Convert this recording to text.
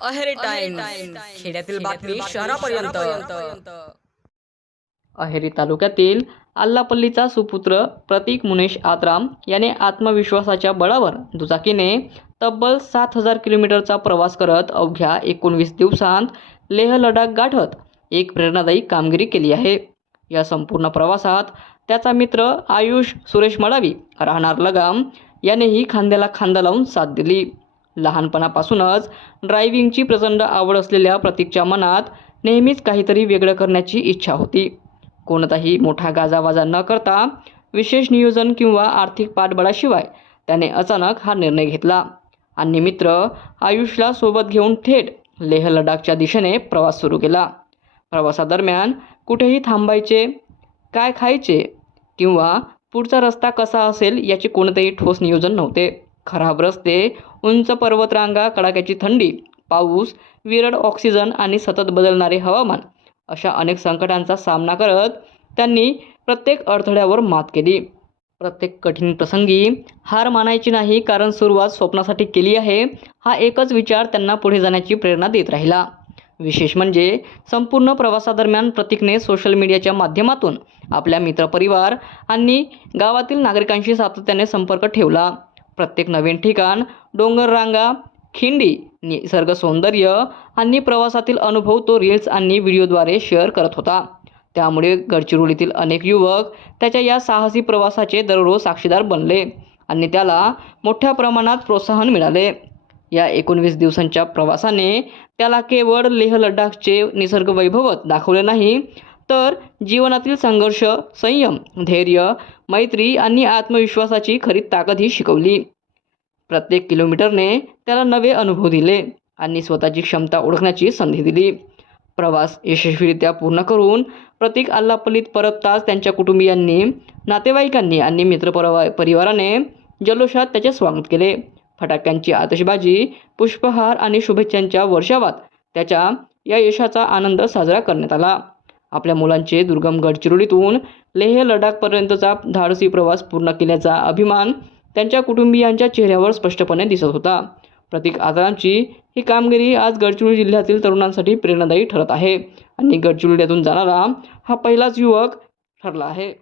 Aheri times खेड्यातील बातमी शहरापर्यंत. अहेरी तालुक्यातील आल्लापल्लीचा सुपुत्र प्रतीक मुनेश आत्राम याने आत्मविश्वासाच्या बळावर दुचाकीने तब्बल 7,000 किलोमीटरचा प्रवास करत अवघ्या 19 दिवसांत लेह लडाख गाठत एक प्रेरणादायी कामगिरी केली आहे. या संपूर्ण प्रवासात त्याचा मित्र आयुष सुरेश मडावी राहणार लगाम यानेही खांद्याला खांदा लावून साथ दिली. लहानपणापासूनच ड्रायव्हिंगची प्रचंड आवड असलेल्या प्रतीकच्या मनात नेहमीच काहीतरी वेगळं करण्याची इच्छा होती. कोणताही मोठा गाजावाजा न करता विशेष नियोजन किंवा आर्थिक पाठबळाशिवाय त्याने अचानक हा निर्णय घेतला आणि मित्र आयुषला सोबत घेऊन थेट लेह लडाखच्या दिशेने प्रवास सुरू केला. प्रवासादरम्यान कुठेही थांबायचे, काय खायचे किंवा पुढचा रस्ता कसा असेल याचे कोणतेही ठोस नियोजन नव्हते. खराब रस्ते, उंच पर्वतरांगा, कडाक्याची थंडी, पाऊस, विरळ ऑक्सिजन आणि सतत बदलणारे हवामान अशा अनेक संकटांचा सामना करत त्यांनी प्रत्येक अडथळ्यावर मात केली. प्रत्येक कठीण प्रसंगी हार मानायची नाही, कारण सुरुवात स्वप्नासाठी केली आहे हा एकच विचार त्यांना पुढे जाण्याची प्रेरणा देत राहिला. विशेष म्हणजे संपूर्ण प्रवासादरम्यान प्रतीकने सोशल मीडियाच्या माध्यमातून आपल्या मित्रपरिवार आणि गावातील नागरिकांशी सातत्याने संपर्क ठेवला. प्रत्येक नवीन ठिकाण, डोंगररांगा, खिंडी, निसर्ग सौंदर्य आणि प्रवासातील अनुभव तो रील्स आणि व्हिडिओद्वारे शेअर करत होता. त्यामुळे गडचिरोलीतील अनेक युवक त्याच्या या साहसी प्रवासाचे दररोज साक्षीदार बनले आणि त्याला मोठ्या प्रमाणात प्रोत्साहन मिळाले. या 19 दिवसांच्या प्रवासाने त्याला केवळ लेह लडाखचे निसर्ग वैभवच दाखवले नाही, तर जीवनातील संघर्ष, संयम, धैर्य, मैत्री आणि आत्मविश्वासाची खरी ताकदही शिकवली. प्रत्येक किलोमीटरने त्याला नवे अनुभव दिले आणि स्वतःची क्षमता ओळखण्याची संधी दिली. प्रवास यशस्वीरित्या पूर्ण करून प्रतीक आल्लापल्लीत परतताच त्यांच्या कुटुंबियांनी, नातेवाईकांनी आणि मित्रपरिवाराने जल्लोषात त्याचे स्वागत केले. फटाक्यांची आतषबाजी, पुष्पहार आणि शुभेच्छांच्या वर्षावात त्याच्या या यशाचा आनंद साजरा करण्यात आला. आपल्या मुलांचे दुर्गम गडचिरोलीतून लेह लडाखपर्यंतचा धाडसी प्रवास पूर्ण केल्याचा अभिमान त्यांच्या कुटुंबियांच्या चेहऱ्यावर स्पष्टपणे दिसत होता. प्रतीक आत्रामची ही कामगिरी आज गडचिरोली जिल्ह्यातील तरुणांसाठी प्रेरणादायी ठरत आहे आणि गडचिरोलीतून जाणारा हा पहिलाच युवक ठरला आहे.